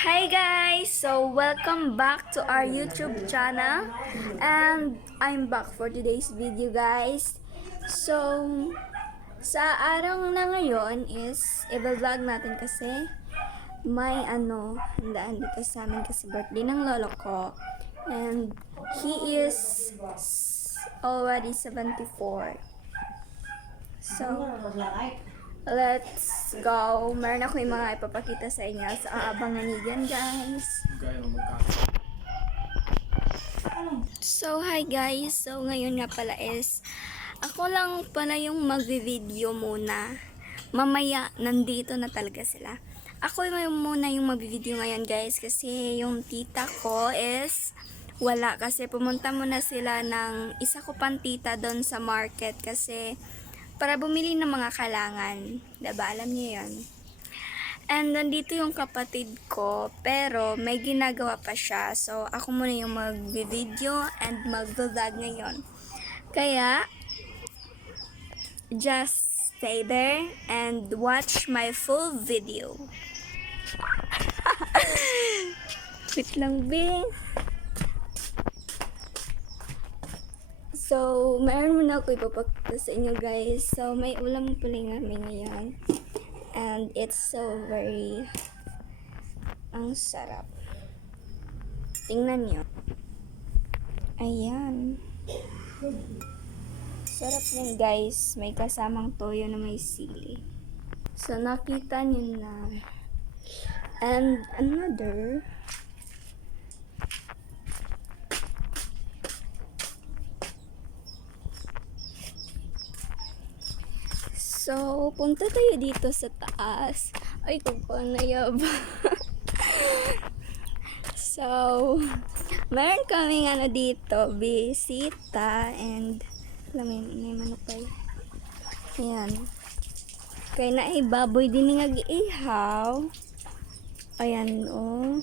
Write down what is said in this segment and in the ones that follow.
Hi guys! So, welcome back to our YouTube channel. And I'm back for today's video guys. So, sa araw na ngayon is, i-vlog natin kasi may handaan dito sa amin kasi birthday ng lolo ko. And he is already 74. So, let's go. Meron ako yung mga ipapakita sa inyo. So, abangan niyo dyan, guys. So, hi guys. So, ngayon nga pala is, ako lang pala yung magvi-video muna. Mamaya, nandito na talaga sila. Ako muna yung magvi-video ngayon, guys. Kasi yung tita ko is wala. Kasi pumunta muna sila ng isa ko pang tita doon sa market. Kasi para bumili ng mga kailangan. Diba? Alam niyo yun. And nandito yung kapatid ko, pero may ginagawa pa siya. So, ako muna yung mag-video and mag-vlog ngayon. Kaya, just stay there and watch my full video. Wait lang, Bing. So, mayroon muna ako ipapakita sa inyo guys. So, may ulam pala namin ngayon. And it's so very ang sarap. Tingnan nyo. Ayan. Sarap yan guys. May kasamang toyo na may sili. So, nakita nyo na. And another. So, punta tayo dito sa taas. Ay, kung paano yaba. So, meron kaming dito, bisita, and may manok pa yun. Ayan. Kaya na baboy din nga giihaw. Ayan, oh.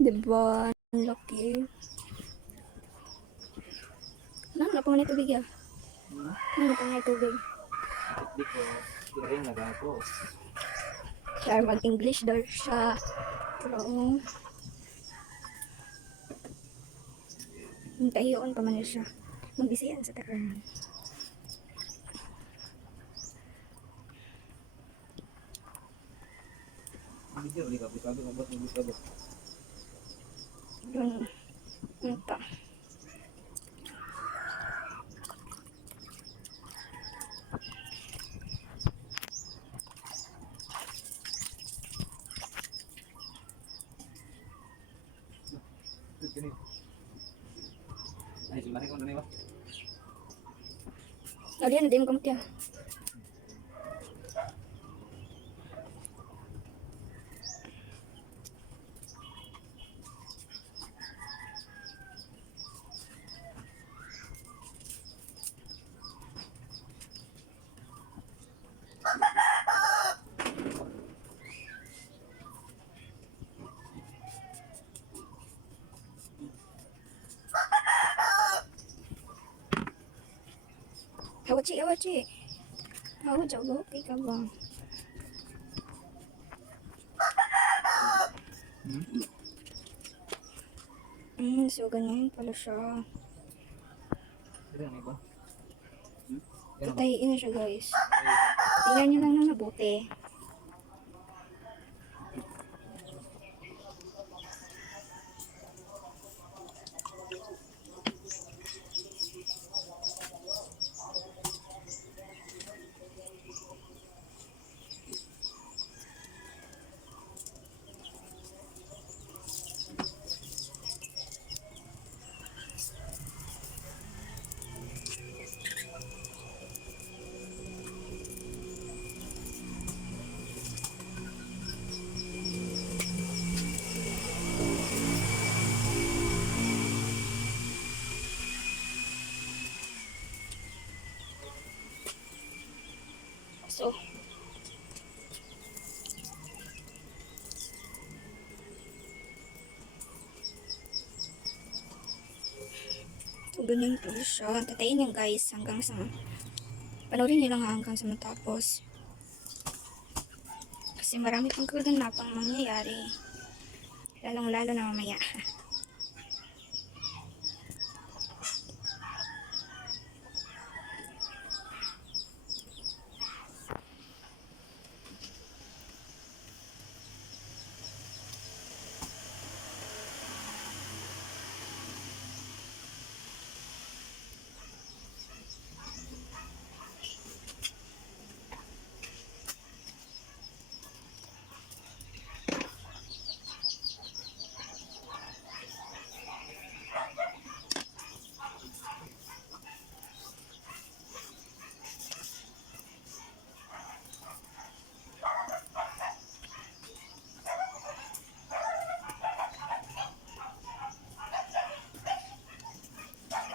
Diba? Ang laki. Ano pa man tubig ya? Ano pa man tubig? Siya mag-English daw siya. Pero, tahiyon pa man siya. Magbisiyan sa taran. Yun. Ito. Diyan, hindi mo kamot yan. Hawachi. Hawachi, okay ka ba? So ganyan pala siya. Tatayin na siya guys. Tingnan nyo lang na mabuti. So, ganyan po siya. Tatayin niyo guys hanggang sa panoorin niyo lang hanggang sa matapos. Kasi marami pang kaganapang mangyayari. Lalong-lalo na mamaya.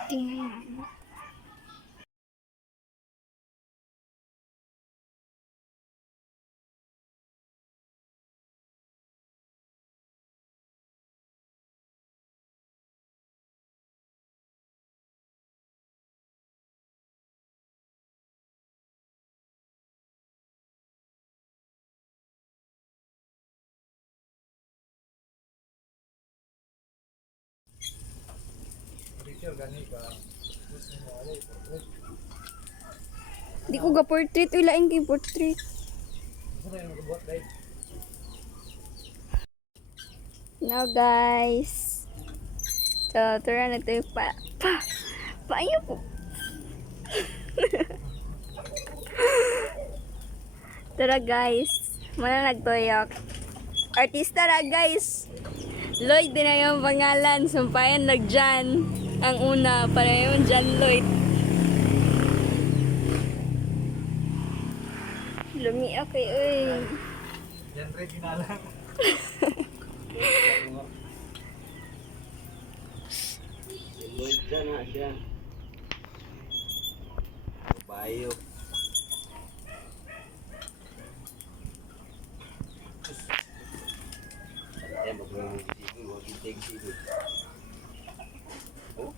Tingnan mo. Di ko ga portrait, ilain kay portrait. Now guys. So, tara na ito yung paano po? Tara guys. Muna nagtoyok. Artista na guys. Lloyd din na yung pangalan. Sumpayan nag-Jan. Ang una, para yung Jan Lloyd. Lumi ako eh. Yan ready na lang. Lloyd ka na siya. Bayo. Ay, mag-iisipin, mag-iisipin. Oh?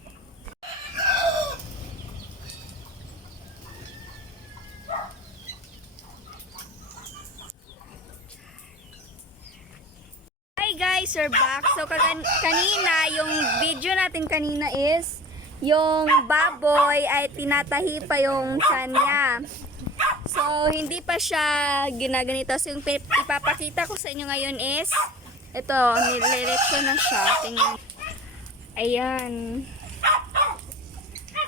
Hi guys, we're back. So kanina, yung video natin kanina is yung baboy ay tinatahi pa yung tiyan niya. So hindi pa siya ginaganito. So yung ipapakita ko sa inyo ngayon is ito, nileretso na siya. Tingnan. Ayan.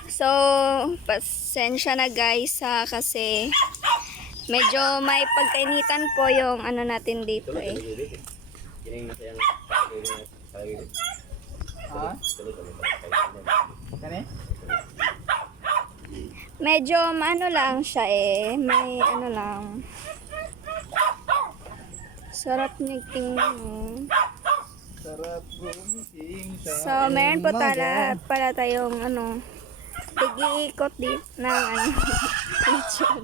So, pasensya na guys ha, kasi medyo may pagkainitan po yung ano natin dito eh. Medyo ano lang siya eh. May ano lang. Sarap niya tingnan mo. Sarap gumising sa So, meron po pala tayong ano, pag-iikot dito ng ano, kitchen.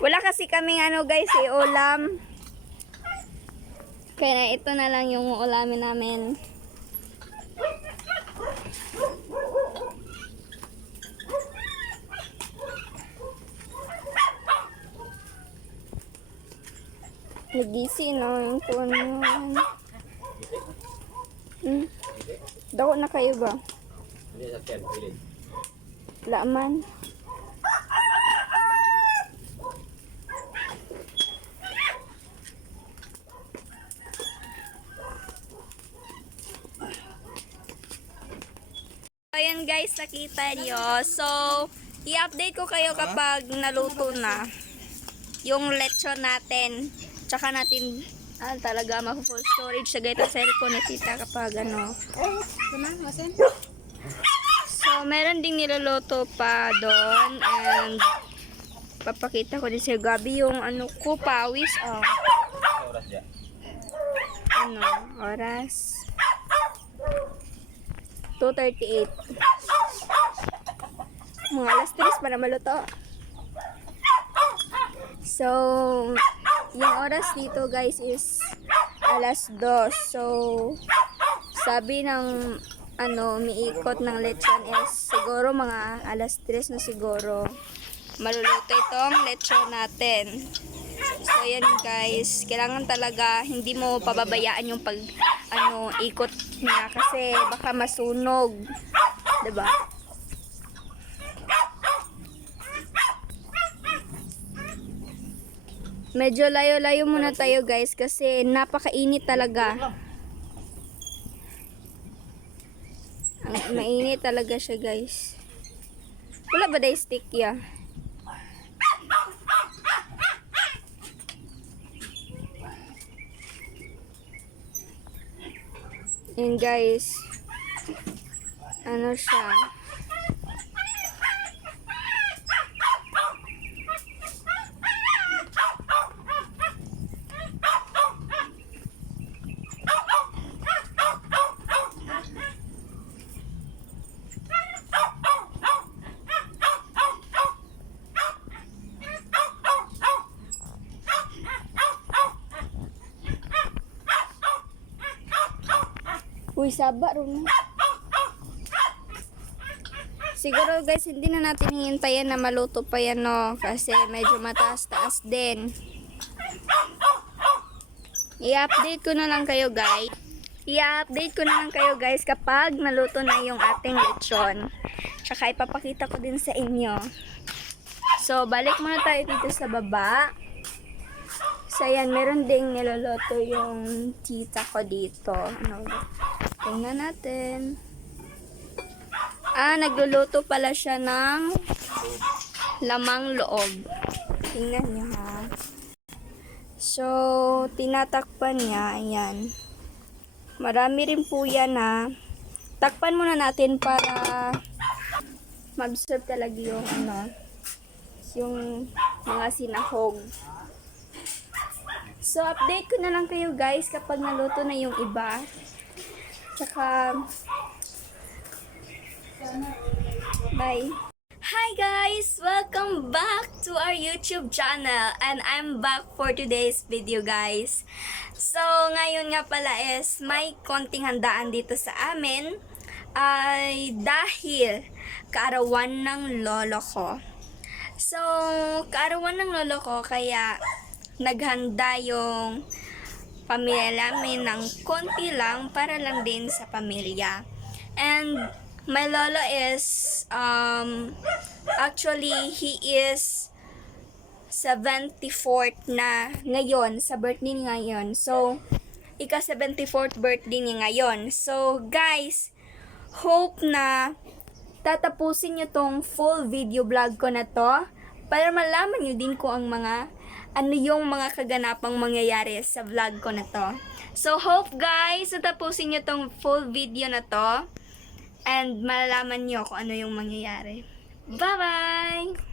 Wala kasi kaming ano guys, ulam. Kaya ito na lang yung ulamin namin. Nagisi no, yung puno yun. Dako na kayo ba? Hindi sa tent, pilit. Laman. Ayan guys, nakita nyo. So, i-update ko kayo kapag naluto na yung lechon natin. Tsaka natin talaga ma-full storage sa ganitong cellphone na tita kapag ano. So, meron ding niluluto pa doon. And papakita ko din sa gabi yung ano ko, pawis. Oh. Oras dyan. Ano, oras 2:38. Mga alas 3 para maluto. So, yung oras dito guys is alas 2. So, sabi ng umiikot ng lechon is siguro mga alas 3 na siguro. Maluluto itong lechon natin. So, yan guys. Kailangan talaga hindi mo pababayaan yung ikot niya kasi baka masunog. Diba? Medyo layo-layo muna tayo guys kasi napakainit talaga. Mainit talaga siya guys. Wala ba day stick ya? Yan guys. Ano siya? Uy, saba ron. Siguro guys, hindi na natin hihintayin na maluto pa yan, no? Kasi medyo mataas-taas din. I-update ko na lang kayo, guys. I-update ko na lang kayo, guys, kapag naluto na yung ating lechon. Tsaka ipapakita ko din sa inyo. So, balik muna tayo dito sa baba. So, ayan, meron ding niloloto yung tita ko dito. Tingnan natin. Nagluluto pala siya ng lamang loob. Tingnan niyo ha. So, tinatakpan niya. Ayan. Marami rin po yan ha. Takpan muna natin para ma-absorb talaga yung mga sinahog. So, update ko na lang kayo guys kapag naluto na yung iba. Tsaka, bye. Hi guys! Welcome back to our YouTube channel. And I'm back for today's video guys. So, ngayon nga pala is may konting handaan dito sa amin. Ay dahil kaarawan ng lolo ko. So, kaarawan ng lolo ko kaya naghanda yung pamilya namin ng konti lang para lang din sa pamilya. And my lolo is actually he is 74th na ngayon sa birthday niya ngayon. So ika 74th birthday niya ngayon. So guys, hope na tatapusin niyo tong full video vlog ko na to para malaman niyo din ko ang yung mga kaganapang mangyayari sa vlog ko na to. So, hope guys, natapusin nyo tong full video na to. And malalaman nyo kung ano yung mangyayari. Bye-bye!